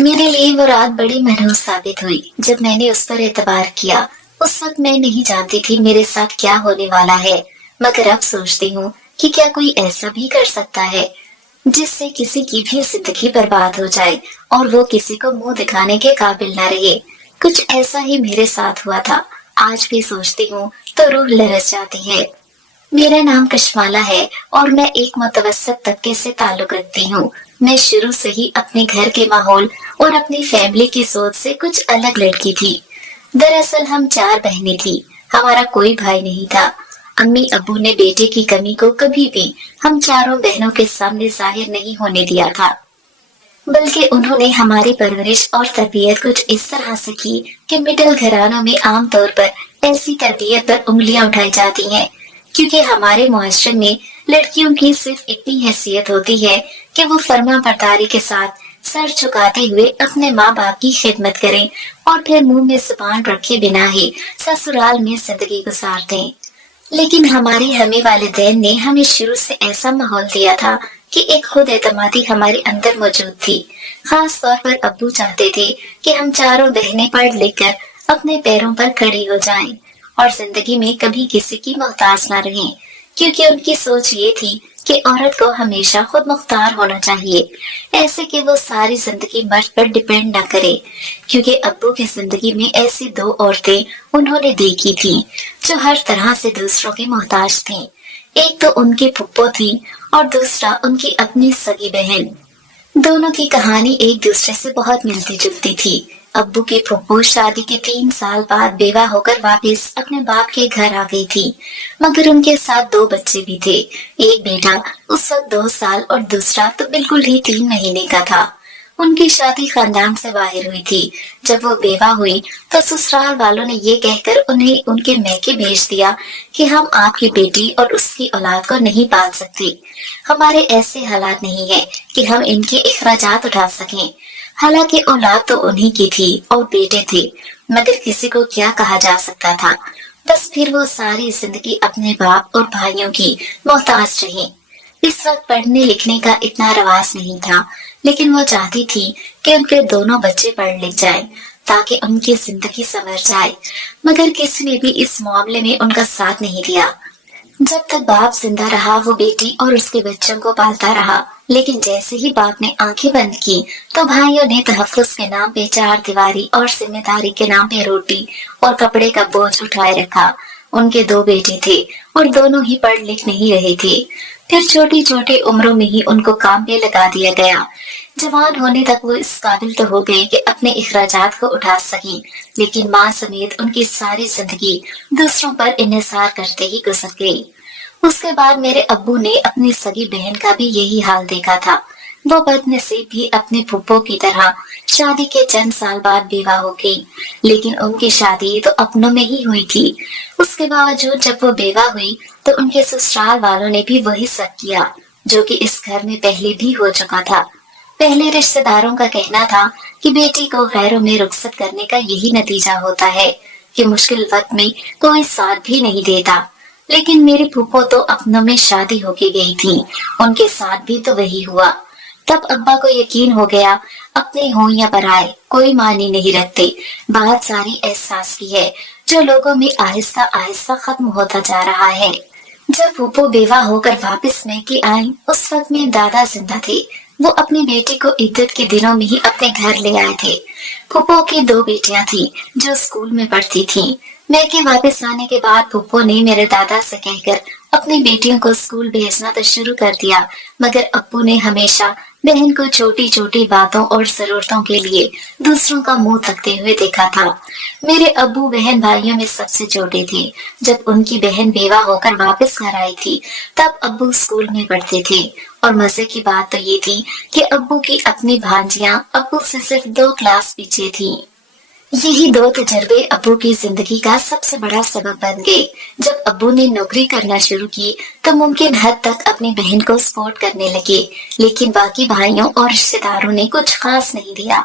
मेरे लिए वो रात बड़ी मनहूस साबित हुई जब मैंने उस पर एतबार किया। उस वक्त मैं नहीं जानती थी मेरे साथ क्या होने वाला है, मगर अब सोचती हूँ कि क्या कोई ऐसा भी कर सकता है जिससे किसी की भी जिंदगी बर्बाद हो जाए और वो किसी को मुंह दिखाने के काबिल न रहे। कुछ ऐसा ही मेरे साथ हुआ था। आज भी सोचती हूँ तो रूह लरस जाती है। मेरा नाम कशमाला है और मैं एक मुतवस्सित तबके से ताल्लुक रखती हूँ। मैं शुरू से ही अपने घर के माहौल और अपनी फैमिली की सोच से कुछ अलग लड़की थी। दरअसल हम 4 बहनें थी, हमारा कोई भाई नहीं था। अम्मी अब्बू ने बेटे की कमी को कभी भी हम चारों बहनों के सामने जाहिर नहीं होने दिया था, बल्कि उन्होंने हमारी परवरिश और तरबियत कुछ इस तरह से की कि मिडिल घरानों में आमतौर पर ऐसी तरबियत पर उंगलियां उठाई जाती हैं, क्योंकि हमारे मुआशरे में लड़कियों की सिर्फ इतनी हैसियत होती है कि वो फर्मा बरदारी के साथ सर झुकाते हुए अपने माँ बाप की खिदमत करें और फिर मुंह में जुबान रखे बिना ही ससुराल में जिंदगी गुजार दें। लेकिन हमारे हमें वालिदैन ने हमें शुरू से ऐसा माहौल दिया था कि एक खुद एतमादी हमारे अंदर मौजूद थी। खास तौर पर अब्बू चाहते थे कि हम चारों बहनें पढ़ लिख कर अपने पैरों पर खड़ी हो जाएं और जिंदगी में कभी किसी की मोहताज न रहें, क्योंकि उनकी सोच ये थी कि औरत को हमेशा खुद मुख्तार होना चाहिए, ऐसे कि वो सारी जिंदगी मर्द पर डिपेंड न करे। क्योंकि अब्बू की जिंदगी में ऐसी 2 औरतें उन्होंने देखी थी जो हर तरह से दूसरों की मोहताज थीं। एक तो उनकी फुप्पो थी और दूसरा उनकी अपनी सगी बहन। दोनों की कहानी एक दूसरे से बहुत मिलती जुलती थी। अब्बू की फुप्पो शादी के 3 साल बाद बेवा होकर वापस अपने बाप के घर आ गई थी, मगर उनके साथ 2 बच्चे भी थे। एक बेटा उस वक्त 2 साल और दूसरा तो बिल्कुल ही 3 महीने का था। उनकी शादी खानदान से बाहर हुई थी। जब वो बेवा हुई तो ससुराल वालों ने ये कहकर उन्हें उनके मैके भेज दिया कि हम आपकी बेटी और उसकी औलाद को नहीं पाल सकते। हमारे ऐसे हालात नहीं है कि हम इनके इखराजात उठा सकें। हालांकि औलाद तो उन्हीं की थी और बेटे थे, मगर किसी को क्या कहा जा सकता था। बस फिर वो सारी जिंदगी अपने बाप और भाइयों की मोहताज रही। इस वक्त पढ़ने लिखने का इतना रवाज नहीं था, लेकिन वो चाहती थी कि उनके दोनों बच्चे पढ़ लिख जाएं, ताकि उनकी जिंदगी संवर जाए। मगर किसी ने भी इस मामले में उनका साथ नहीं दिया। जब तक बाप जिंदा रहा वो बेटी और उसके बच्चों को पालता रहा, लेकिन जैसे ही बाप ने आंखें बंद की तो भाइयों ने तहफ्फुज़ के नाम पे 4 दीवारी और जिम्मेदारी के नाम पे रोटी और कपड़े का बोझ उठाए रखा। उनके 2 बेटे थे और दोनों ही पढ़ लिख नहीं रहे थे। फिर छोटी छोटी उम्रों में ही उनको काम पे लगा दिया गया। जवान होने तक वो इस काबिल तो हो गए कि अपने इखराजात को उठा सकें, लेकिन माँ समेत उनकी सारी जिंदगी दूसरों पर इन्हिसार करते ही गुजर गई। उसके बाद मेरे अब्बू ने अपनी सगी बहन का भी यही हाल देखा था। वो बदनसीब भी अपने फुप्पो की तरह शादी के चंद साल बाद बेवा हो गई, लेकिन उनकी शादी तो अपनों में ही हुई थी। उसके बावजूद जब वो बेवा हुई तो उनके ससुराल वालों ने भी वही सब किया जो कि इस घर में पहले भी हो चुका था। पहले रिश्तेदारों का कहना था कि बेटी को गैरों में रुखसत करने का यही नतीजा होता है कि मुश्किल वक्त में कोई साथ भी नहीं देता। लेकिन मेरी फूफो तो अपनों में शादी होके गई थी, उनके साथ भी तो वही हुआ। तब अब्बा को यकीन हो गया अपने हो या पराए कोई मानी नहीं रखते। बात सारी एहसास की है जो लोगों में आहिस्ता आहिस्ता खत्म होता जा रहा है। जब फूफो बेवा होकर वापस मैके आई उस वक्त में दादा जिंदा थे। वो अपनी बेटी को इद्दत के दिनों में ही अपने घर ले आए थे। फूफो की 2 बेटियां थी जो स्कूल में पढ़ती थीं। मैके वापस आने के बाद फूफो ने मेरे दादा से कहकर अपनी बेटियों को स्कूल भेजना तो शुरू कर दिया, मगर अब्बू ने हमेशा बहन को छोटी छोटी बातों और जरूरतों के लिए दूसरों का मुंह तकते हुए देखा था। मेरे अब्बू बहन भाइयों में सबसे छोटे थे। जब उनकी बहन बेवा होकर वापस घर आई थी तब अब्बू स्कूल में पढ़ते थे, और मजे की बात तो ये थी कि अब्बू की अपनी भांजियां अब्बू से सिर्फ 2 क्लास पीछे थी। यही 2 तजर्बे अब्बू की जिंदगी का सबसे बड़ा सबक बन गए। जब अब्बू ने नौकरी करना शुरू की तो मुमकिन हद तक अपनी बहन को सपोर्ट करने लगे, लेकिन बाकी भाइयों और रिश्तेदारों ने कुछ खास नहीं दिया।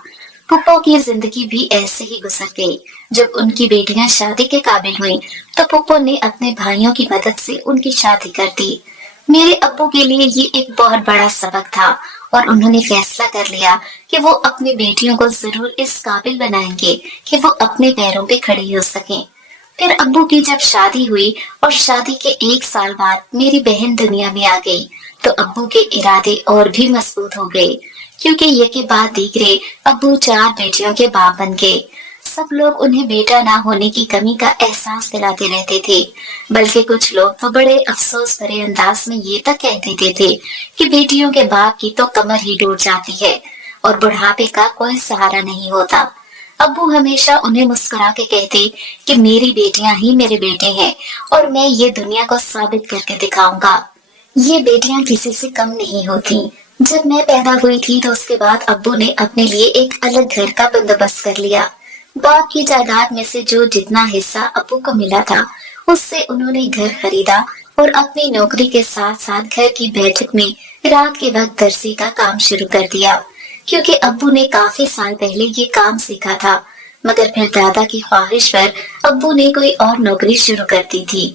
फूफो की जिंदगी भी ऐसे ही गुजर गई। जब उनकी बेटियां शादी के काबिल हुई तो फूफो ने अपने भाइयों की मदद से उनकी शादी कर दी। मेरे अब्बू के लिए ये एक बहुत बड़ा सबक था। और उन्होंने फैसला कर लिया कि वो अपनी बेटियों को जरूर इस काबिल बनाएंगे कि वो अपने पैरों पे खड़ी हो सकें। फिर अब्बू की जब शादी हुई और शादी के 1 साल बाद मेरी बहन दुनिया में आ गई, तो अब्बू के इरादे और भी मजबूत हो गए, क्योंकि ये के बाद दीगरे अब्बू 4 बेटियों के बाप बन गए। सब लोग उन्हें बेटा ना होने की कमी का एहसास दिलाते रहते थे, बल्कि कुछ लोग तो बड़े अफसोस भरे अंदाज में ये तक कह देते थे कि बेटियों के बाप की तो कमर ही टूट जाती है और बुढ़ापे का कोई सहारा नहीं होता। अब्बू हमेशा उन्हें मुस्कुरा के कहते कि मेरी बेटियां ही मेरे बेटे हैं और मैं ये दुनिया को साबित करके दिखाऊंगा। ये बेटियां किसी से कम नहीं होती। जब मैं पैदा हुई थी तो उसके बाद अब्बू ने अपने लिए एक अलग घर का बंदोबस्त कर लिया। बाप की जायदाद में से जो जितना हिस्सा अब्बू को मिला था, उससे उन्होंने घर खरीदा और अपनी नौकरी के साथ साथ घर की बैठक में रात के वक्त दर्जी का काम शुरू कर दिया, क्योंकि अब्बू ने काफी साल पहले ये काम सीखा था। मगर फिर दादा की ख्वाहिश पर अब्बू ने कोई और नौकरी शुरू कर दी थी।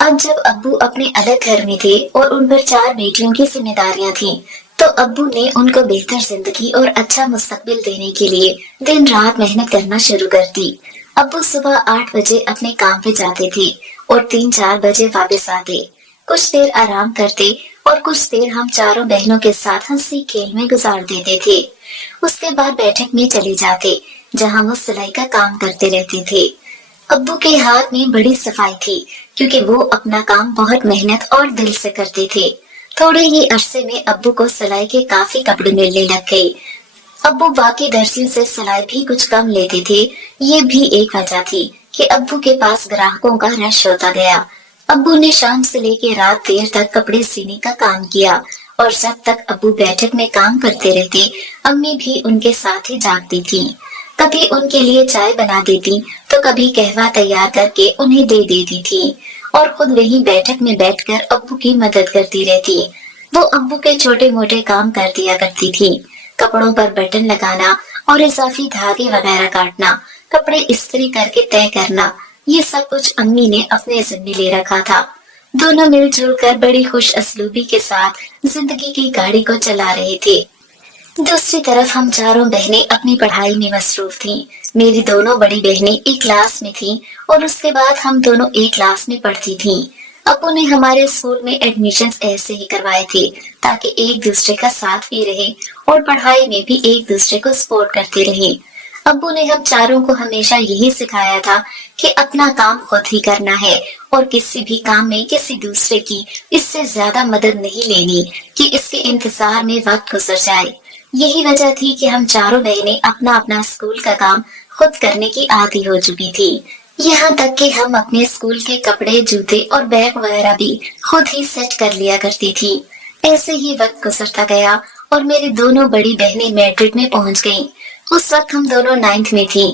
अब जब अब्बू अपने अलग घर में थे और उन पर 4 बेटियों की जिम्मेदारियां थीं, तो अब्बू ने उनको बेहतर जिंदगी और अच्छा मुस्तकबिल देने के लिए दिन रात मेहनत करना शुरू कर दी। अब्बू सुबह 8 बजे अपने काम पे जाते थे और 3-4 बजे वापस आते। कुछ देर आराम करते और कुछ देर हम चारों बहनों के साथ हंसी खेल में गुजार देते थे। उसके बाद बैठक में चले जाते, जहाँ वो सिलाई का काम करते रहते थे। अब्बू के हाथ में बड़ी सफाई थी, क्योंकि वो अपना काम बहुत मेहनत और दिल से करते थे। थोड़े ही अरसे में अब्बू को सिलाई के काफी कपड़े मिलने लग गए। अब्बू बाकी दर्जियों से सिलाई भी कुछ कम लेते थे। ये भी एक वजह थी कि अब्बू के पास ग्राहकों का रश होता गया। अब्बू ने शाम से लेकर रात देर तक कपड़े सीने का काम किया और जब तक अब्बू बैठक में काम करते रहते, अम्मी भी उनके साथ ही जागती थी। कभी उनके लिए चाय बना देती तो कभी कहवा तैयार करके उन्हें दे देती थी और खुद वहीं बैठक में बैठकर अब्बू की मदद करती रहती। वो अब्बू के छोटे मोटे काम कर दिया करती थी, कपड़ों पर बटन लगाना और इजाफी धागे वगैरह काटना, कपड़े इस्त्री करके तय करना, ये सब कुछ अम्मी ने अपने जिम्मे ले रखा था। दोनों मिलजुल कर बड़ी खुश असलूबी के साथ जिंदगी की गाड़ी को चला रहे थे। दूसरी तरफ हम चारों बहनें अपनी पढ़ाई में मसरूफ थीं। मेरी दोनों बड़ी बहनें एक क्लास में थीं और उसके बाद हम दोनों एक क्लास में पढ़ती थीं। अब्बू ने हमारे स्कूल में एडमिशन्स ऐसे ही करवाए थे ताकि एक दूसरे का साथ भी रहे और पढ़ाई में भी एक दूसरे को सपोर्ट करते रहे। अब्बू ने हम चारों को हमेशा यही सिखाया था कि अपना काम खुद ही करना है और किसी भी काम में किसी दूसरे की इससे ज्यादा मदद नहीं लेनी कि इसके इंतजार में वक्त गुजर जाए। यही वजह थी कि हम चारों बहनें अपना अपना स्कूल का काम खुद करने की आदी हो चुकी थी। यहाँ तक कि हम अपने स्कूल के कपड़े, जूते और बैग वगैरह भी खुद ही सेट कर लिया करती थी। ऐसे ही वक्त गुजरता गया और मेरी दोनों बड़ी बहनें मैट्रिक में पहुंच गईं। उस वक्त हम दोनों 9th में थी।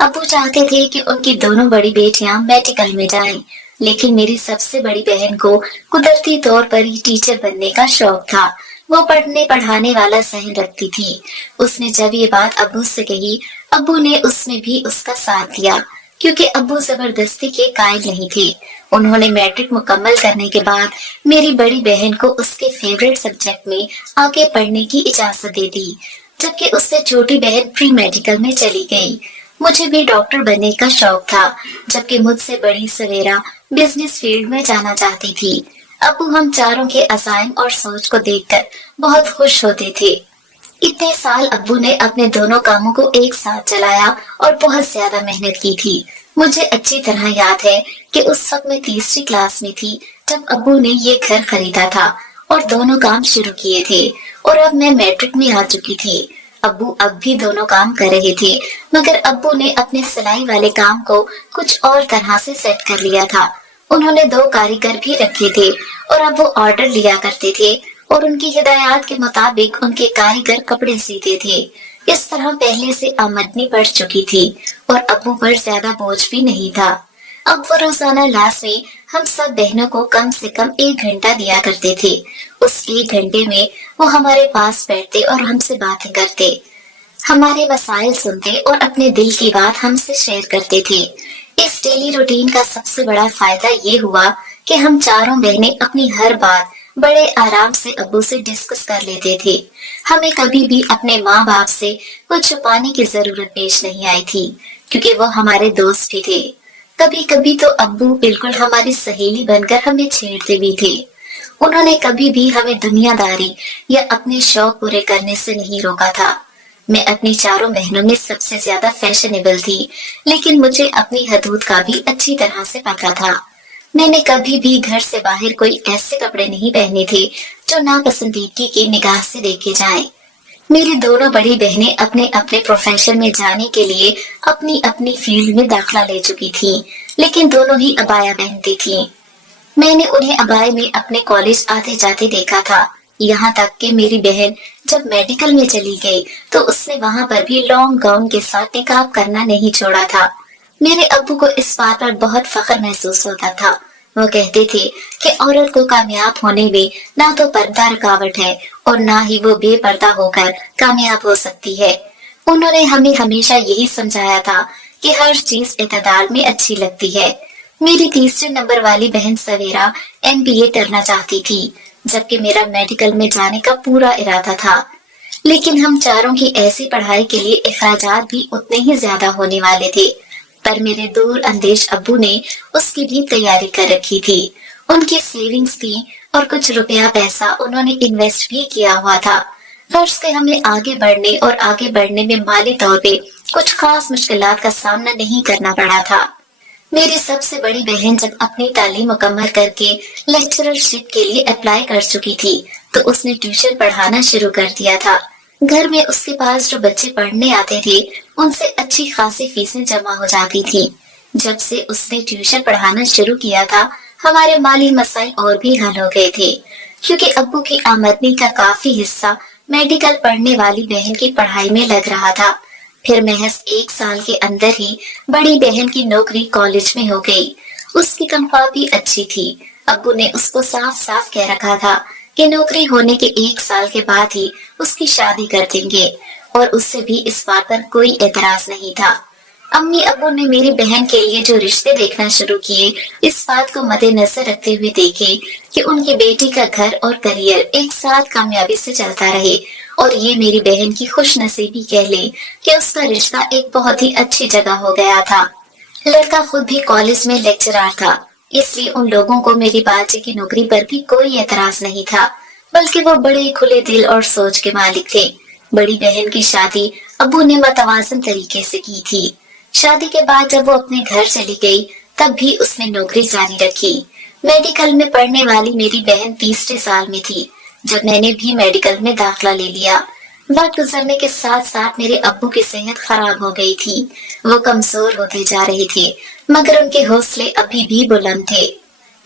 अब्बू चाहते थे कि उनकी दोनों बड़ी बेटियां मेडिकल में जाएं, लेकिन मेरी सबसे बड़ी बहन को कुदरती तौर पर ही टीचर बनने का शौक था। वो पढ़ने पढ़ाने वाला जहन रखती थी। उसने जब ये बात अब्बू से कही, अब्बू ने उसमें भी उसका साथ दिया, क्योंकि अब्बू जबरदस्ती के कायल नहीं थे। उन्होंने मैट्रिक मुकम्मल करने के बाद मेरी बड़ी बहन को उसके फेवरेट सब्जेक्ट में आगे पढ़ने की इजाजत दे दी, जबकि उससे छोटी बहन प्री मेडिकल में चली गई। मुझे भी डॉक्टर बनने का शौक था, जबकि मुझसे बड़ी सवेरा बिजनेस फील्ड में जाना चाहती थी। अब्बू हम चारों के अज़ाइम और सोच को देखकर बहुत खुश होते थे। इतने साल अब्बू ने अपने दोनों कामों को एक साथ चलाया और बहुत ज्यादा मेहनत की थी। मुझे अच्छी तरह याद है कि उस वक्त मैं 3री क्लास में थी जब अब्बू ने ये घर खरीदा था और दोनों काम शुरू किए थे, और अब मैं मैट्रिक में आ चुकी थी। अब्बू अब भी दोनों काम कर रहे थे, मगर अब्बू ने अपने सिलाई वाले काम को कुछ और तरह से सेट कर लिया था। उन्होंने 2 कारीगर भी रखे थे और अब वो ऑर्डर लिया करते थे और उनकी हिदायत के मुताबिक उनके कारीगर कपड़े सीते थे। इस तरह पहले से आमदनी बढ़ चुकी थी और अब्बू पर ज्यादा बोझ भी नहीं था। अब वो रोजाना क्लास में हम सब बहनों को कम से कम 1 घंटा दिया करते थे। उस 1 घंटे में वो हमारे पास बैठते और हमसे बातें करते, हमारे मसाइल सुनते और अपने दिल की बात हमसे शेयर करते थे। इस डेली रूटीन का सबसे बड़ा फायदा ये हुआ कि हम चारों बहनें अपनी हर बात बड़े आराम से अब्बू से डिस्कस कर लेते थे। हमें कभी भी अपने माँ बाप से कुछ छुपाने की जरूरत पेश नहीं आई थी, क्योंकि वो हमारे दोस्त भी थे। कभी कभी तो अब्बू बिल्कुल हमारी सहेली बनकर हमें छेड़ते भी थे। उन्होंने कभी भी हमें दुनियादारी या अपने शौक पूरे करने से नहीं रोका था। मैं अपनी चारों बहनों में सबसे ज्यादा फैशनेबल थी, लेकिन मुझे अपनी हदूद का भी अच्छी तरह से पता था। मैंने कभी भी घर से बाहर कोई ऐसे कपड़े नहीं पहने थे जो नापसंदीदगी की निगाह से देखे जाएं। मेरी दोनों बड़ी बहनें अपने अपने प्रोफेशन में जाने के लिए अपनी अपनी फील्ड में दाखिला ले चुकी थीं, लेकिन दोनों ही अबाया पहनती थीं। मैंने उन्हें अबाए में अपने कॉलेज आते जाते देखा था। यहाँ तक कि मेरी बहन जब मेडिकल में चली गई तो उसने वहाँ पर भी लॉन्ग गाउन के साथ निकाब करना नहीं छोड़ा था। मेरे अब्बू को इस बात पर बहुत फख्र महसूस होता था। वो कहते थे कि औरत को कामयाब होने में ना तो पर्दा रुकावट है और ना ही वो बेपर्दा होकर कामयाब हो सकती है। उन्होंने हमें हमेशा यही समझाया था कि हर चीज इतदाल में अच्छी लगती है। मेरी तीसरे नंबर वाली बहन सवेरा MBA करना चाहती थी, जबकि मेरा मेडिकल में जाने का पूरा इरादा था। लेकिन हम चारों की ऐसी पढ़ाई के लिए अखराजात भी उतने ही ज्यादा होने वाले थे, पर मेरे दूर अंदेश अब्बू ने उसकी भी तैयारी कर रखी थी। उनकी सेविंग्स थी और कुछ रुपया पैसा उन्होंने इन्वेस्ट भी किया हुआ था। फर्ज से हमें आगे बढ़ने में माली तौर पे कुछ खास मुश्किलात का सामना नहीं करना पड़ा था। मेरी सबसे बड़ी बहन जब अपनी तालीम मुकम्मल करके लेक्चररशिप के लिए अप्लाई कर चुकी थी तो उसने ट्यूशन पढ़ाना शुरू कर दिया था। घर में उसके पास जो बच्चे पढ़ने आते थे उनसे अच्छी खासी फीसें जमा हो जाती थी। जब से उसने ट्यूशन पढ़ाना शुरू किया था हमारे माली मसाइल और भी हल हो गए थे, क्योंकि अब्बू की आमदनी का काफी हिस्सा मेडिकल पढ़ने वाली बहन की पढ़ाई में लग रहा था। फिर महज 1 साल के अंदर ही बड़ी बहन की नौकरी कॉलेज में हो गई। उसकी तनख्वाह भी अच्छी थी। अब्बू ने उसको साफ साफ कह रखा था कि नौकरी होने के 1 साल के बाद ही उसकी शादी कर देंगे, और उससे भी इस बात पर कोई एतराज नहीं था। अम्मी अब्बू ने मेरी बहन के लिए जो रिश्ते देखना शुरू किए, इस बात को मद्देनजर रखते हुए देखे कि उनकी बेटी का घर और करियर एक साथ कामयाबी से चलता रहे, और ये मेरी बहन की खुशनसीबी कह ले कि उसका रिश्ता एक बहुत ही अच्छी जगह हो गया था। लड़का खुद भी कॉलेज में लेक्चरर था, इसलिए उन लोगों को मेरी बाजी की नौकरी पर भी कोई एतराज नहीं था, बल्कि वो बड़े खुले दिल और सोच के मालिक थे। बड़ी बहन की शादी अब्बू ने मतवाजन तरीके से की थी। शादी के बाद जब वो अपने घर चली गई तब भी उसने नौकरी जारी रखी। मेडिकल में पढ़ने वाली मेरी बहन तीसरे साल में थी जब मैंने भी मेडिकल में दाखिला ले लिया। वक्त गुजरने के साथ साथ मेरे अब्बू की सेहत खराब हो गई थी। वो कमजोर होते जा रहे थे, मगर उनके हौसले अभी भी बुलंद थे।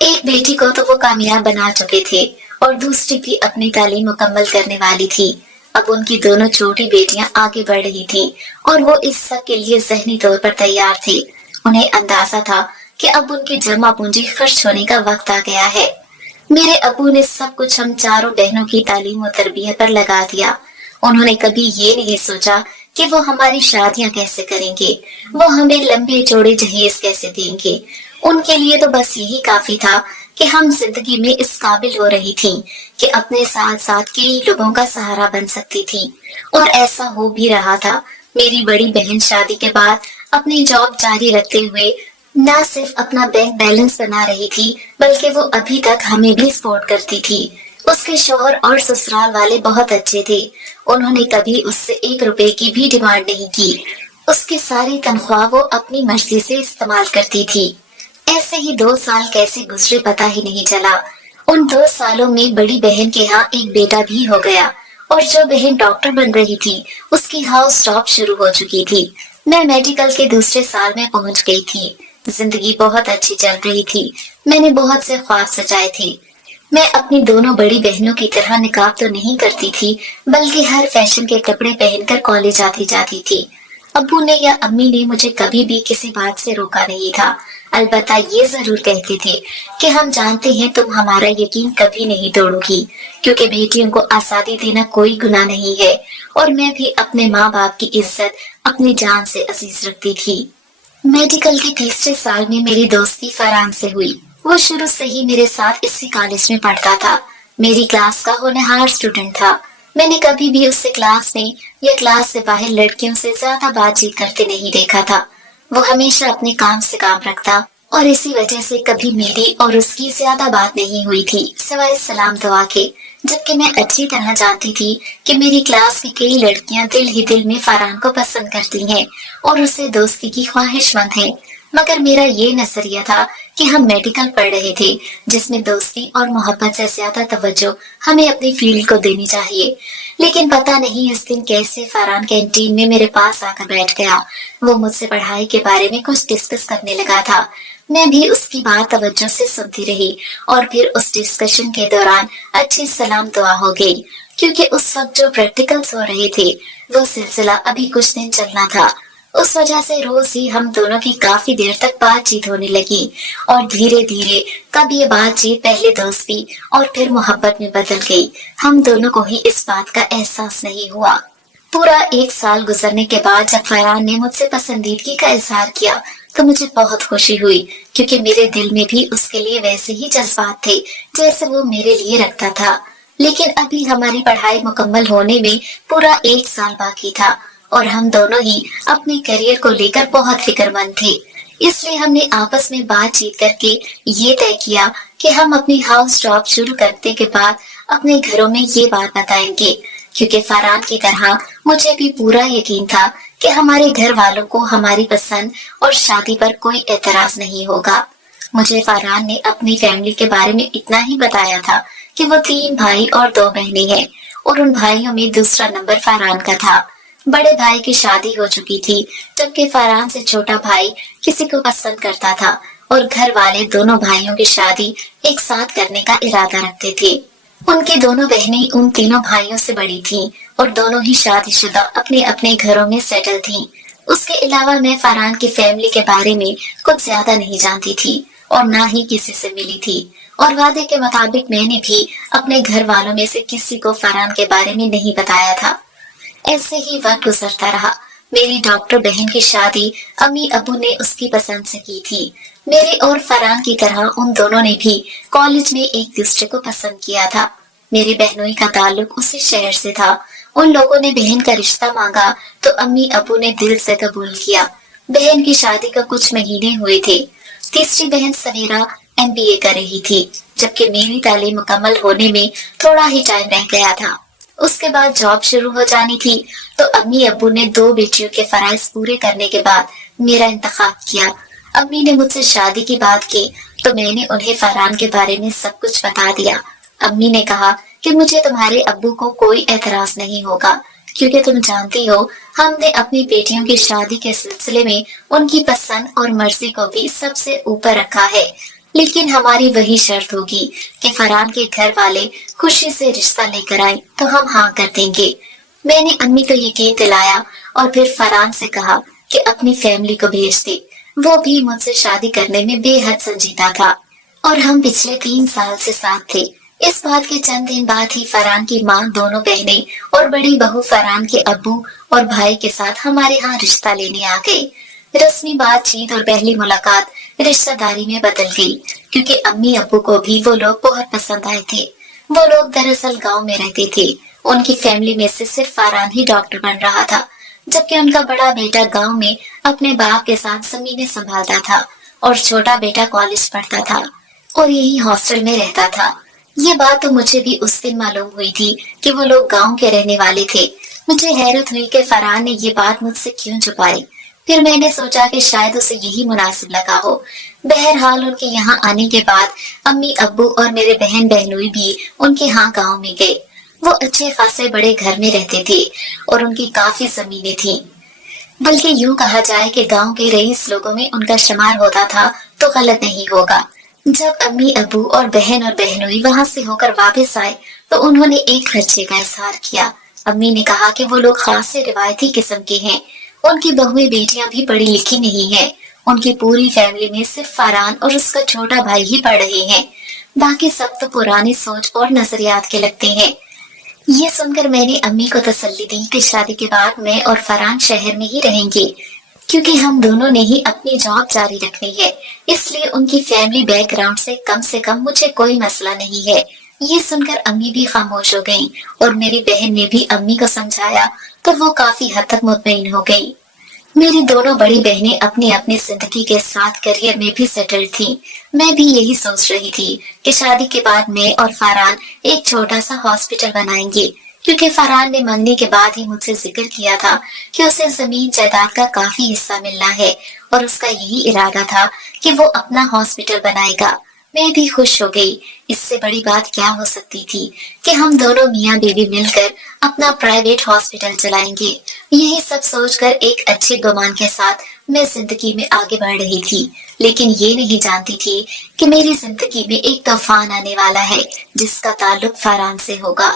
एक बेटी को तो वो कामयाब बना चुके थे और दूसरी भी अपनी तालीम मुकम्मल करने वाली थी। अब उनकी दोनों छोटी बेटियां आगे बढ़ रही थी और वो इस सब के लिए ज़हनी तौर पर तैयार थे। उन्हें अंदाजा था कि अब उनकी जमा पूंजी खर्च होने का वक्त आ गया है। मेरे अब्बू ने सब कुछ हम चारों बहनों की तालीम और तरबियत पर लगा दिया। उन्होंने कभी ये नहीं सोचा कि वो हमारी शादियां कैसे करेंगे, वो हमें लंबे चौड़े जहेज कैसे देंगे। उनके लिए तो बस यही काफी था कि हम जिंदगी में इस काबिल हो रही थी कि अपने साथ साथ कई लोगों का सहारा बन सकती थी, और ऐसा हो भी रहा था। मेरी बड़ी बहन शादी के बाद अपनी जॉब जारी रखते हुए न सिर्फ अपना बैंक बैलेंस बना रही थी, बल्कि वो अभी तक हमें भी सपोर्ट करती थी। उसके शौहर और ससुराल वाले बहुत अच्छे थे। उन्होंने कभी उससे 1 रुपए की भी डिमांड नहीं की। उसकी सारी तनख्वाह वो अपनी मर्जी से इस्तेमाल करती थी। ऐसे ही 2 साल कैसे गुजरे पता ही नहीं चला। उन 2 सालों में बड़ी बहन के यहाँ एक बेटा भी हो गया, और जो बहन डॉक्टर बन रही थी उसकी हाउस जॉब शुरू हो चुकी थी। मैं मेडिकल के दूसरे साल में पहुंच गई थी। जिंदगी बहुत अच्छी चल रही थी। मैंने बहुत से ख्वाब सजाए थे। मैं अपनी दोनों बड़ी बहनों की तरह निकाब तो नहीं करती थी, बल्कि हर फैशन के कपड़े पहनकर कॉलेज आती जाती थी। अब्बू ने या अम्मी ने मुझे कभी भी किसी बात से रोका नहीं था। अलबत्ता ये जरूर कहते थे कि हम जानते हैं तुम हमारा यकीन कभी नहीं तोड़ोगी, क्योंकि बेटियों को आजादी देना कोई गुनाह नहीं है, और मैं भी अपने माँ बाप की इज्जत अपनी जान से अजीज रखती थी। मेडिकल के तीसरे साल में मेरी दोस्ती फरहान से हुई। वो शुरू से ही मेरे साथ इसी कॉलेज में पढ़ता था। میری کلاس کا ہونہار اسٹوڈنٹ تھا۔ میں نے کبھی بھی اسے کلاس میں یا کلاس سے باہر لڑکیوں سے زیادہ بات چیت کرتے نہیں دیکھا تھا۔ وہ ہمیشہ اپنے کام سے کام رکھتا اور اسی وجہ سے کبھی میری اور اس کی زیادہ بات نہیں ہوئی تھی سوائے سلام دعا کے، جبکہ میں اچھی طرح جانتی تھی کہ میری کلاس کی کئی لڑکیاں دل ہی دل میں فرحان کو پسند کرتی ہیں اور اسے دوستی کی خواہش مند ہیں، مگر میرا یہ نظریہ تھا کہ ہم میڈیکل پڑھ رہے تھے جس میں دوستی اور محبت سے زیادہ توجہ ہمیں اپنی فیلڈ کو دینی چاہیے۔ لیکن پتہ نہیں اس دن کیسے فرحان کینٹین میں میرے پاس آ کر بیٹھ گیا۔ وہ مجھ سے پڑھائی کے بارے میں کچھ ڈسکس کرنے لگا تھا۔ میں بھی اس کی بات توجہ سے سنتی رہی اور پھر اس ڈسکشن کے دوران اچھی سلام دعا ہو گئی، کیونکہ اس وقت جو پریکٹیکلز ہو رہے تھے وہ سلسلہ ابھی کچھ دن چلنا تھا۔ اس وجہ سے روز ہی ہم دونوں کی کافی دیر تک بات چیت ہونے لگی اور دھیرے دھیرے کب یہ بات چیت پہلے دوستی اور پھر محبت میں بدل گئی، ہم دونوں کو ہی اس بات کا احساس نہیں ہوا۔ پورا 1 سال گزرنے کے بعد جب فرحان نے مجھ سے پسندیدگی کا اظہار کیا تو مجھے بہت خوشی ہوئی، کیونکہ میرے دل میں بھی اس کے لیے ویسے ہی جذبات تھے جیسے وہ میرے لیے رکھتا تھا۔ لیکن ابھی ہماری پڑھائی مکمل ہونے میں پورا 1 سال باقی تھا اور ہم دونوں ہی اپنے کیریئر کو لے کر بہت فکر مند تھے، اس لیے ہم نے آپس میں بات چیت کر کے یہ طے کیا کہ ہم اپنی ہاؤس جاب شروع کرنے کے بعد اپنے گھروں میں یہ بات بتائیں گے، کیونکہ فرحان کی طرح مجھے بھی پورا یقین تھا کہ ہمارے گھر والوں کو ہماری پسند اور شادی پر کوئی اعتراض نہیں ہوگا۔ مجھے فرحان نے اپنی فیملی کے بارے میں اتنا ہی بتایا تھا کہ وہ 3 بھائی اور 2 بہنیں ہیں اور ان بھائیوں میں دوسرا نمبر فرحان کا تھا۔ بڑے بھائی کی شادی ہو چکی تھی، جبکہ فرحان سے چھوٹا بھائی کسی کو پسند کرتا تھا اور گھر والے دونوں بھائیوں کی شادی ایک ساتھ کرنے کا ارادہ رکھتے تھے۔ ان کی دونوں بہنیں ان تینوں بھائیوں سے بڑی تھیں اور دونوں ہی شادی شدہ اپنے اپنے گھروں میں سیٹل تھیں۔ اس کے علاوہ میں فرحان کی فیملی کے بارے میں کچھ زیادہ نہیں جانتی تھی اور نہ ہی کسی سے ملی تھی، اور وعدے کے مطابق میں نے بھی اپنے گھر والوں میں سے کسی کو فرحان کے بارے میں نہیں بتایا تھا۔ ایسے ہی وقت گزرتا رہا۔ میری ڈاکٹر بہن کی شادی امی ابو نے اس کی پسند سے کی تھی۔ میرے اور فرحان کی طرح ان دونوں نے بھی کالج میں ایک دوسرے کو پسند کیا تھا۔ میری بہنوئی کا تعلق اسی شہر سے تھا۔ ان لوگوں نے بہن کا رشتہ مانگا تو امی ابو نے دل سے قبول کیا۔ بہن کی شادی کا کچھ مہینے ہوئے تھے۔ تیسری بہن سمیرہ MBA کر رہی تھی، جبکہ میری تعلیم مکمل ہونے میں تھوڑا ہی ٹائم رہ گیا تھا۔ اس کے بعد جاب شروع ہو جانی تھی تو امی ابو نے 2 بیٹیوں کے فرائض پورے کرنے کے بعد میرا انتخاب کیا۔ امی نے مجھ سے شادی کی بات کی تو میں نے انہیں فرحان کے بارے میں سب کچھ بتا دیا۔ امی نے کہا کہ مجھے تمہارے ابو کو کوئی اعتراض نہیں ہوگا، کیونکہ تم جانتی ہو ہم نے اپنی بیٹیوں کی شادی کے سلسلے میں ان کی پسند اور مرضی کو بھی سب سے اوپر رکھا ہے، لیکن ہماری وہی شرط ہوگی کہ فرحان کے گھر والے خوشی سے رشتہ لے کر آئیں تو ہم ہاں کر دیں گے۔ میں نے امی کو یقین دلایا اور پھر فرحان سے کہا کہ اپنی فیملی کو بھیج دے۔ وہ بھی مجھ سے شادی کرنے میں بے حد سنجیدہ تھا اور ہم پچھلے 3 سال سے ساتھ تھے۔ اس بات کے چند دن بعد ہی فرحان کی ماں، دونوں بہنیں اور بڑی بہو فرحان کے ابو اور بھائی کے ساتھ ہمارے ہاں رشتہ لینے آ گئے۔ رسمی بات چیت اور پہلی ملاقات رشتہ داری میں بدل گئی، کیونکہ امی ابو کو بھی وہ لوگ بہت پسند آئے تھے۔ وہ لوگ دراصل گاؤں میں رہتے تھے۔ ان کی فیملی میں سے صرف فرحان ہی ڈاکٹر بن رہا تھا، جبکہ ان کا بڑا بیٹا گاؤں میں اپنے باپ کے ساتھ زمینیں سنبھالتا تھا اور چھوٹا بیٹا کالج پڑھتا تھا اور یہی ہاسٹل میں رہتا تھا۔ یہ بات تو مجھے بھی اس دن معلوم ہوئی تھی کہ وہ لوگ گاؤں کے رہنے والے تھے۔ مجھے حیرت ہوئی کہ فرحان نے یہ بات مجھ سے کیوں چھپائی۔ پھر میں نے سوچا کہ شاید اسے یہی مناسب لگا ہو۔ بہرحال ان کے یہاں آنے کے بعد امی ابو اور میرے بہن بہنوئی بھی ان کے ہاں گاؤں میں گئے۔ وہ اچھے خاصے بڑے گھر میں رہتے تھے اور ان کی کافی زمینیں تھیں، بلکہ یوں کہا جائے کہ گاؤں کے رئیس لوگوں میں ان کا شمار ہوتا تھا تو غلط نہیں ہوگا۔ جب امی ابو اور بہن اور بہنوئی وہاں سے ہو کر واپس آئے تو انہوں نے ایک خدشے کا اظہار کیا۔ امی نے کہا کہ وہ لوگ خاصے روایتی قسم کے ہیں، ان کی بہویں بیٹیاں بھی پڑھی لکھی نہیں ہیں، ان کی پوری فیملی میں صرف فرحان اور اس کا چھوٹا بھائی ہی پڑھ رہے ہیں، باقی سب تو پرانی سوچ اور نظریات کے لگتے ہیں۔ یہ سن کر میں نے امی کو تسلی دی کہ شادی کے بعد میں اور فرحان شہر میں ہی رہیں گے، کیونکہ ہم دونوں نے ہی اپنی جاب جاری رکھنی ہے، اس لیے ان کی فیملی بیک گراؤنڈ سے کم مجھے کوئی مسئلہ نہیں ہے۔ ये सुनकर अम्मी भी खामोश हो गईं और मेरी बहन ने भी अम्मी को समझाया तो वो काफी हद तक मुतमईन हो गई। मेरी दोनों बड़ी बहनें अपनी अपनी जिंदगी के साथ करियर में भी सेटल थी। मैं भी यही सोच रही थी कि शादी के बाद मैं और फरहान एक छोटा सा हॉस्पिटल बनाएंगे, क्योंकि फरहान ने मंगनी के बाद ही मुझसे जिक्र किया था कि उसे जमीन जायदाद का काफी हिस्सा मिलना है और उसका यही इरादा था कि वो अपना हॉस्पिटल बनाएगा। मैं भी खुश हो गई। इससे बड़ी बात क्या हो सकती थी कि हम दोनों मियाँ बीवी मिलकर अपना प्राइवेट हॉस्पिटल चलाएंगे। यही सब सोचकर एक अच्छे गुमान के साथ मैं जिंदगी में आगे बढ़ रही थी, लेकिन ये नहीं जानती थी कि मेरी जिंदगी में एक तूफान आने वाला है जिसका ताल्लुक फरहान से होगा।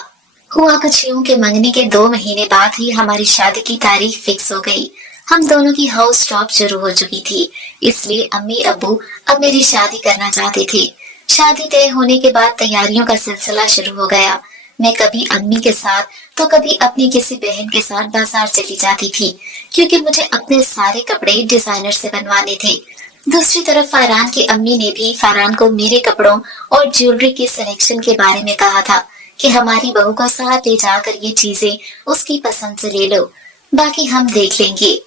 हुआ कुछ यूं कि मंगनी के 2 महीने बाद ही हमारी शादी की तारीख फिक्स हो गई। हम दोनों की हाउस स्टॉप शुरू हो चुकी थी, इसलिए अम्मी अब्बू अब मेरी शादी करना चाहते थे। शादी तय होने के बाद तैयारियों का सिलसिला शुरू हो गया। मैं कभी अम्मी के साथ तो कभी अपनी किसी बहन के साथ बाजार चली जाती थी, क्योंकि मुझे अपने सारे कपड़े डिजाइनर से बनवाने थे। दूसरी तरफ फरहान की अम्मी ने भी फरहान को मेरे कपड़ों और ज्वेलरी की सिलेक्शन के बारे में कहा था कि हमारी बहू को साथ ले जाकर ये चीजें उसकी पसंद से ले लो, बाकी हम देख लेंगे।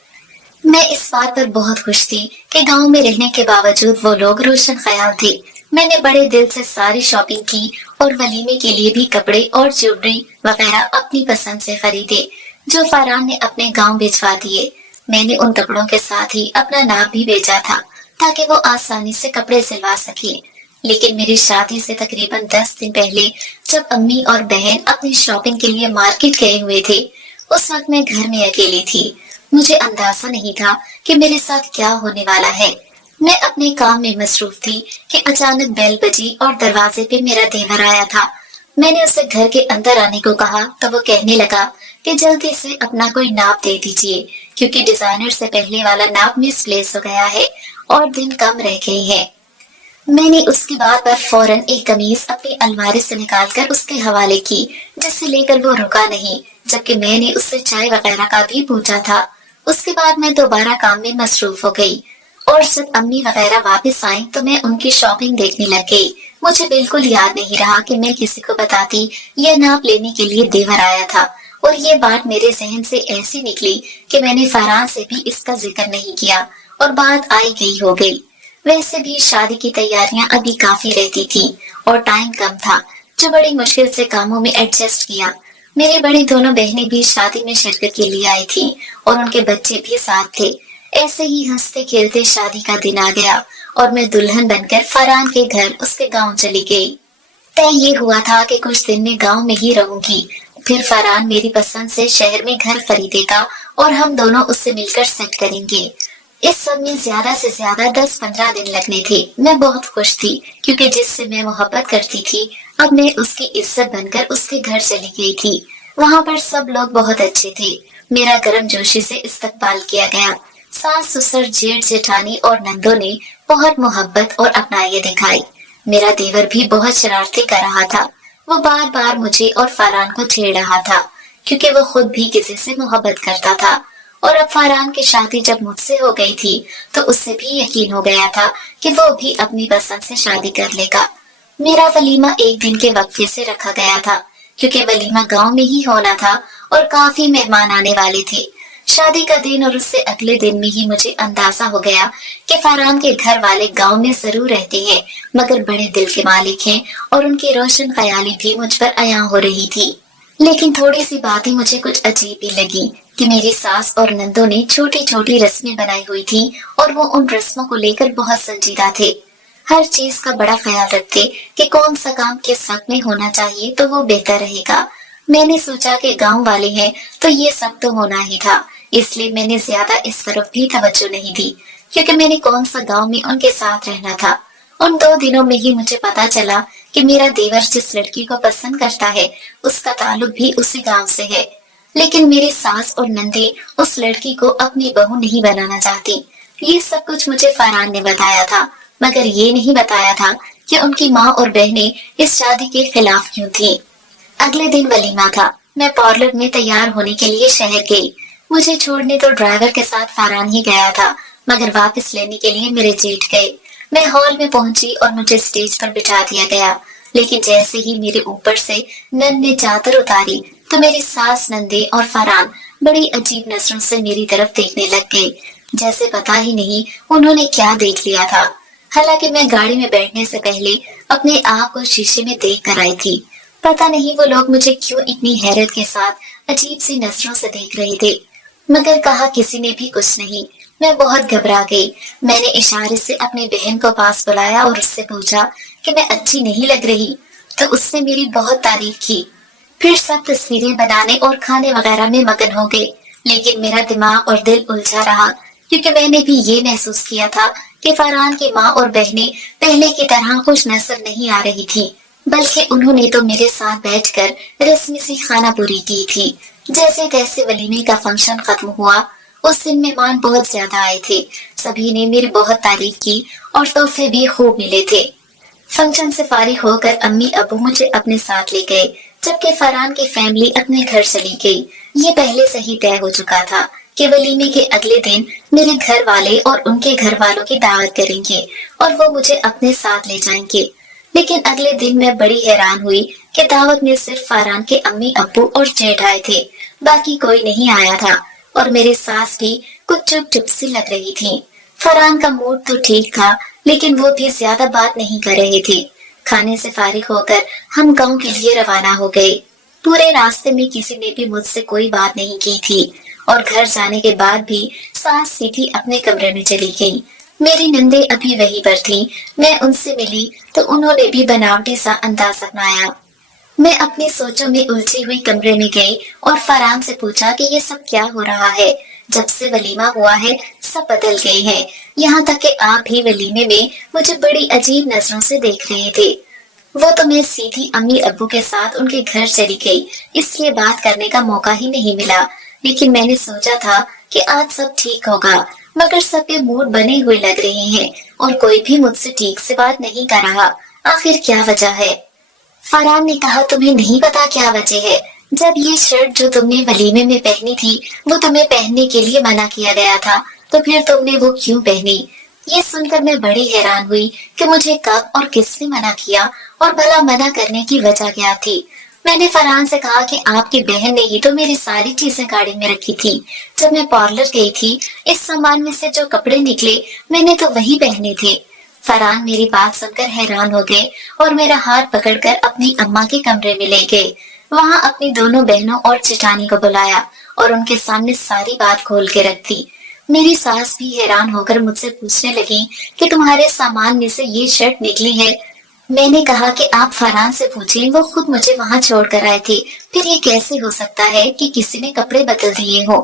मैं इस बात पर बहुत खुश थी कि गांव में रहने के बावजूद वो लोग रोशन ख्याल थे। मैंने बड़े दिल से सारी शॉपिंग की और वलीमे के लिए भी कपड़े और ज्वेलरी वगैरह अपनी पसंद से खरीदे, जो फरहान ने अपने गांव भिजवा दिए। मैंने उन कपड़ों के साथ ही अपना नाप भी भेजा था ताकि वो आसानी से कपड़े सिलवा सके। लेकिन मेरी शादी से तकरीबन 10 दिन पहले जब अम्मी और बहन अपनी शॉपिंग के लिए मार्केट गए हुए थे, उस वक्त मैं घर में अकेली थी। मुझे अंदाजा नहीं था कि मेरे साथ क्या होने वाला है। मैं अपने काम में मसरूफ थी कि अचानक बेल बजी और दरवाजे पे मेरा देवर आया था। मैंने उसे घर के अंदर आने को कहा तो वो कहने लगा कि जल्दी से अपना कोई नाप दे दीजिए, क्योंकि डिजाइनर से पहले वाला नाप मिसप्लेस हो गया है और दिन कम रह गए हैं। मैंने उसकी बात पर फौरन एक कमीज अपनी अलमारी से निकालकर उसके हवाले की, जिसे लेकर वो रुका नहीं, जबकि मैंने उससे चाय वगैरह का भी पूछा था। उसके बाद मैं दोबारा काम में मसरूफ हो गई और जब अम्मी वगैरह वापस आई तो मैं उनकी शॉपिंग देखने लग गई। मुझे बिल्कुल याद नहीं रहा कि मैं किसी को बताती यह नाप लेने के लिए देवर आया था, और ये बात मेरे जहन से ऐसी निकली कि मैंने फरहान से भी इसका जिक्र नहीं किया और बात आई गई हो गई। वैसे भी शादी की तैयारियां अभी काफी रहती थी और टाइम कम था, जो बड़ी मुश्किल से कामों में एडजस्ट किया। मेरी बड़ी दोनों बहनें भी शादी में शिरकत के लिए आई थी और उनके बच्चे भी साथ थे। ऐसे ही हंसते खेलते शादी का दिन आ गया और मैं दुल्हन बनकर फरहान के घर उसके गांव चली गई। तय ये हुआ था कि कुछ दिन में गांव में ही रहूंगी, फिर फरहान मेरी पसंद से शहर में घर खरीदेगा और हम दोनों उससे मिलकर सेट करेंगे। इस सब में ज्यादा से ज्यादा 10-15 दिन लगने थे। मैं बहुत खुश थी क्योंकि जिससे मैं मोहब्बत करती थी अब मैं उसकी इज्जत बनकर उसके घर चली गई थी। वहाँ पर सब लोग बहुत अच्छे थे। मेरा गर्मजोशी से इस्तकबाल किया गया। सास ससुर जेठ जेठानी और नंदों ने बहुत मोहब्बत और अपनाई दिखाई। मेरा देवर भी बहुत शरारती कर रहा था। वो बार बार मुझे और फरहान को छेड़ रहा था क्योंकि वो खुद भी किसी से मोहब्बत करता था, और अब फरहान की शादी जब मुझसे हो गई थी तो उससे भी यकीन हो गया था कि वो भी अपनी पसंद से शादी कर लेगा। मेरा वलीमा एक दिन के वक्फे से रखा गया था क्योंकि वलीमा गांव में ही होना था और काफी मेहमान आने वाले थे। शादी का दिन और उससे अगले दिन में ही मुझे अंदाजा हो गया कि फरहान के घर वाले गांव में जरूर रहते हैं, मगर बड़े दिल के मालिक हैं और उनकी रोशन ख्याली भी मुझ पर अयां हो रही थी। लेकिन थोड़ी सी बातें मुझे कुछ अजीब ही लगी कि मेरी सास और नंदों ने छोटी छोटी रस्में बनाई हुई थी और वो उन रस्मों को लेकर बहुत संजीदा थे। हर चीज का बड़ा ख्याल रखते कि कौन सा काम किस वक्त में होना चाहिए तो वो बेहतर रहेगा। मैंने सोचा कि गांव वाले हैं तो ये सब तो होना ही था, इसलिए मैंने ज्यादा इस तरफ भी तवज्जो नहीं दी क्योंकि मैंने कौन सा गांव में उनके साथ रहना था। उन 2 दिनों में ही मुझे पता चला कि मेरा देवर जिस लड़की को पसंद करता है उसका ताल्लुक भी उसी गांव से है, लेकिन मेरी सास और नंदे उस लड़की को अपनी बहू नहीं बनाना चाहती। ये सब कुछ मुझे फरहान ने बताया था, मगर ये नहीं बताया था कि उनकी माँ और बहनें इस शादी के खिलाफ क्यों थी। अगले दिन वलीमा था। मैं पार्लर में तैयार होने के लिए शहर गई। मुझे छोड़ने तो ड्राइवर के साथ फरहान ही गया था, मगर वापस लेने के लिए मेरे जेठ गए। मैं हॉल में पहुंची और मुझे स्टेज पर बिठा दिया गया। लेकिन जैसे ही मेरे ऊपर से नन ने चादर उतारी तो मेरी सास, नंदे और फरहान बड़ी अजीब नजरों से मेरी तरफ देखने लग गए, जैसे पता ही नहीं उन्होंने क्या देख लिया था। हालांकि मैं गाड़ी में बैठने से पहले अपने आप को शीशे में देख कर आई थी। पता नहीं वो लोग मुझे क्यों इतनी हैरत के साथ अजीब सी नजरों से देख रहे थे, मगर कहा किसी ने भी कुछ नहीं। मैं बहुत घबरा गई। मैंने इशारे से अपनी बहन को पास बुलाया और उससे पूछा कि मैं अच्छी नहीं लग रही, तो उसने मेरी बहुत तारीफ की। फिर सब तस्वीरें बनाने और खाने वगैरह में मगन हो गए, लेकिन मेरा दिमाग और दिल उलझा रहा, क्योंकि मैंने भी ये महसूस किया था कि फरहान की माँ और बहनें पहले की तरह खुश नजर नहीं आ रही थी, बल्कि उन्होंने तो मेरे साथ बैठकर रस्मी सी खाना पूरी की थी। जैसे तैसे वलीमे का फंक्शन खत्म हुआ। उस दिन मेहमान बहुत ज्यादा आए थे। सभी ने मेरी बहुत तारीफ की और तोहफे भी खूब मिले थे। फंक्शन से फारिग होकर अम्मी अबू मुझे अपने साथ ले गए, जबकि फरहान की फैमिली अपने घर चली गई। ये पहले से ही तय हो चुका था कि वलीमे के अगले दिन मेरे घर वाले और उनके घर वालों की दावत करेंगे और वो मुझे अपने साथ ले जाएंगे। लेकिन अगले दिन मैं बड़ी हैरान हुई कि दावत में सिर्फ फरहान के अम्मी अब्बू और जेठ आए थे, बाकी कोई नहीं आया था। और मेरी सास भी कुछ चुप चुप सी लग रही थी। फरहान का मूड तो ठीक था, लेकिन वो भी ज्यादा बात नहीं कर रहे थे। खाने से फारिग होकर हम गांव के लिए रवाना हो गए। पूरे रास्ते में किसी ने भी मुझसे कोई बात नहीं की थी और घर जाने के बाद भी सास सीधी अपने कमरे में चली गई। मेरी नंदे अभी वहीं पर थी। मैं उनसे मिली तो उन्होंने भी बनावटी सा अंदाज अपनाया। मैं अपनी सोचों में उलझी हुई कमरे में गई और फरहान से पूछा कि ये सब क्या हो रहा है। जब से वलीमा हुआ है सब बदल गए हैं, यहाँ तक कि आप भी वलीमे में मुझे बड़ी अजीब नजरों से देख रहे थे। वो तो मैं सीधी अम्मी अब्बू के साथ उनके घर चली गई, इसलिए बात करने का मौका ही नहीं मिला। लेकिन मैंने सोचा था कि आज सब ठीक होगा, मगर सबके मूड बने हुए लग रहे हैं और कोई भी मुझसे ठीक से बात नहीं कर रहा। आखिर क्या वजह है? फरहान ने कहा, तुम्हें नहीं पता क्या वजह है? जब ये शर्ट जो तुमने वलीमे में पहनी थी वो तुम्हें पहनने के लिए मना किया गया था, तो फिर तुमने वो क्यों पहनी? ये सुनकर मैं बड़ी हैरान हुई कि मुझे कब और किसने मना किया और भला मना करने की वजह क्या थी। मैंने फरहान से कहा कि आपकी बहन ने ही तो मेरी सारी चीजें गाड़ी में रखी थी। जब मैं पार्लर गई थी, इस सामान में से जो कपड़े निकले मैंने तो वही पहने थे। फरहान मेरी बात सुनकर हैरान हो गए और मेरा हाथ पकड़कर अपनी अम्मा के कमरे में ले गए। वहाँ अपनी दोनों बहनों और चिटानी को बुलाया और उनके सामने सारी बात खोल के रख दी। मेरी सास भी हैरान होकर मुझसे पूछने लगी कि तुम्हारे सामान में से ये शर्ट निकली है। मैंने कहा कि आप फरहान से पूछें, वो खुद मुझे वहाँ छोड़ कर आए थे। फिर ये कैसे हो सकता है कि किसी ने कपड़े बदल दिए हो?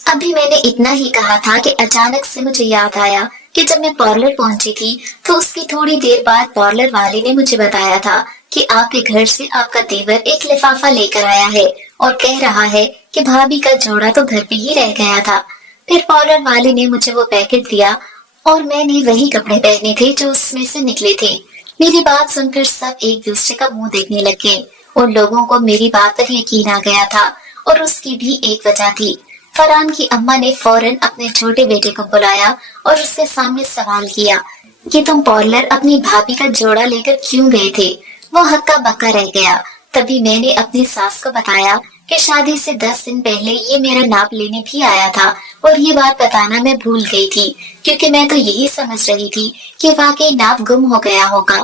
अभी मैंने इतना ही कहा था कि अचानक से मुझे याद आया कि जब मैं पार्लर पहुंची थी तो उसकी थोड़ी देर बाद पार्लर वाले ने मुझे बताया था कि आपके घर से आपका देवर एक लिफाफा लेकर आया है और कह रहा है कि भाभी का जोड़ा तो घर पे ही रह गया था। फिर पार्लर वाले ने मुझे वो पैकेट दिया और मैंने वही कपड़े पहने थे जो उसमें से निकले थे। मेरी बात सुनकर सब एक दूसरे का मुंह देखने लगे। उन लोगों को मेरी बात पर यकीन आ गया था और उसकी भी एक वजह थी। फरहान की अम्मा ने फौरन अपने छोटे बेटे को बुलाया और उसके सामने सवाल किया कि तुम पार्लर अपनी भाभी का जोड़ा लेकर क्यों गए थे? वो हक्का बक्का रह गया। तभी मैंने अपनी सास को बताया कि शादी से 10 दिन पहले ये मेरा नाप लेने भी आया था और ये बात बताना मैं भूल गई थी, क्योंकि मैं तो यही समझ रही थी कि वाकई नाप गुम हो गया होगा।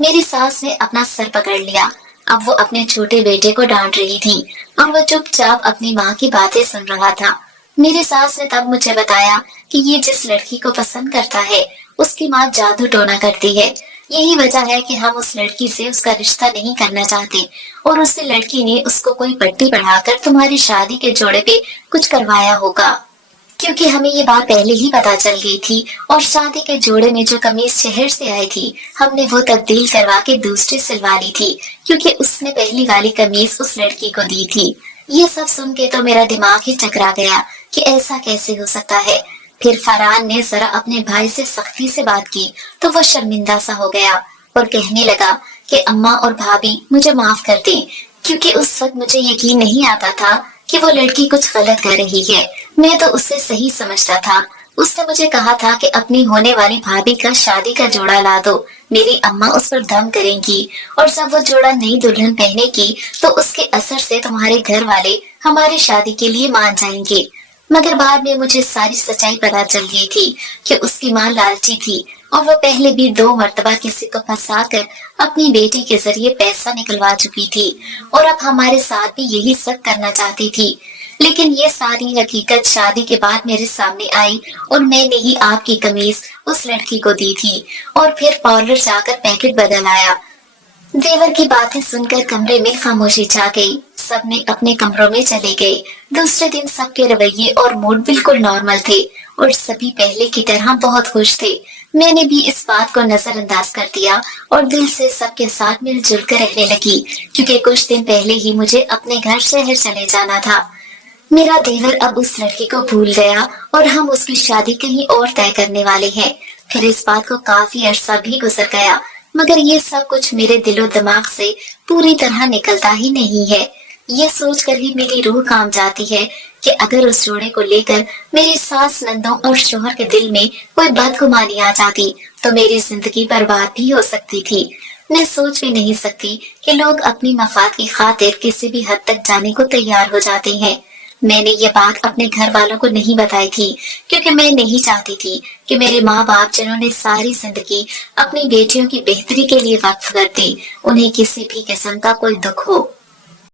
मेरी सास ने अपना सर पकड़ लिया। अब वो अपने छोटे बेटे को डांट रही थी और वो चुपचाप अपनी माँ की बातें सुन रहा था। मेरी सास ने तब मुझे बताया कि ये जिस लड़की को पसंद करता है उसकी माँ जादू टोना करती है। यही वजह है कि हम उस लड़की से उसका रिश्ता नहीं करना चाहते और उस लड़की ने उसको कोई पट्टी पढ़ाकर तुम्हारी शादी के जोड़े पे कुछ करवाया होगा, क्योंकि हमें ये बात पहले ही पता चल गई थी। और शादी के जोड़े में जो कमीज शहर से आई थी हमने वो तब्दील करवा के दूसरी सिलवा ली थी, क्योंकि उसने पहली वाली कमीज उस लड़की को दी थी। ये सब सुन के तो मेरा दिमाग ही चकरा गया कि ऐसा कैसे हो सकता है। फिर फरहान ने जरा अपने भाई से सख्ती से बात की तो वो शर्मिंदा सा हो गया और कहने लगा कि अम्मा और भाभी मुझे माफ कर दें, क्योंकि उस वक्त मुझे यकीन नहीं आता था कि वो लड़की कुछ गलत कर रही है। मैं तो उसे सही समझता था। उसने मुझे कहा था कि अपनी होने वाली भाभी का शादी का जोड़ा ला दो, मेरी अम्मा उस पर दम करेंगी और जब वो जोड़ा नई दुल्हन पहनेगी तो उसके असर से तुम्हारे घर वाले हमारी शादी के लिए मान जाएंगे। मगर बाद में मुझे सारी सच्चाई पता चल गई थी कि उसकी माँ लालची थी और वो पहले भी 2 मर्तबा किसी को फंसाकर अपनी बेटी के जरिए पैसा निकलवा चुकी थी और अब हमारे साथ भी यही सब करना चाहती थी। लेकिन ये सारी हकीकत शादी के बाद मेरे सामने आई और मैंने ही आपकी कमीज उस लड़की को दी थी और फिर पार्लर जाकर पैकेट बदल आया। देवर की बातें सुनकर कमरे में खामोशी छा गई। सबने अपने कमरों में चले गए। दूसरे दिन सबके रवैये और मूड बिल्कुल नॉर्मल थे और सभी पहले की तरह बहुत खुश थे। मैंने भी इस बात को नजरअंदाज कर दिया और दिल से सबके साथ मिलजुल कर रहने लगी, क्योंकि कुछ दिन पहले ही मुझे अपने घर शहर चले जाना था। मेरा देवर अब उस लड़की को भूल गया और हम उसकी शादी कहीं और तय करने वाले हैं। फिर इस बात को काफी अरसा भी गुजर गया, मगर ये सब कुछ मेरे दिलो दिमाग से पूरी तरह निकलता ही नहीं है। ये सोचकर ही मेरी रूह कांप जाती है कि अगर उस जोड़े को लेकर मेरी सास, नंदों और शोहर के दिल में कोई बदगुमानी आ जाती तो मेरी जिंदगी बर्बाद भी हो सकती थी। मैं सोच भी नहीं सकती कि लोग अपनी मफाद की खातिर किसी भी हद तक जाने को तैयार हो जाते हैं। मैंने ये बात अपने घर वालों को नहीं बताई थी, क्योंकि मैं नहीं चाहती थी कि मेरे माँ बाप जिन्होंने सारी जिंदगी अपनी बेटियों की बेहतरी के लिए वक्फ कर दी, उन्हें किसी भी किस्म का कोई दुख हो।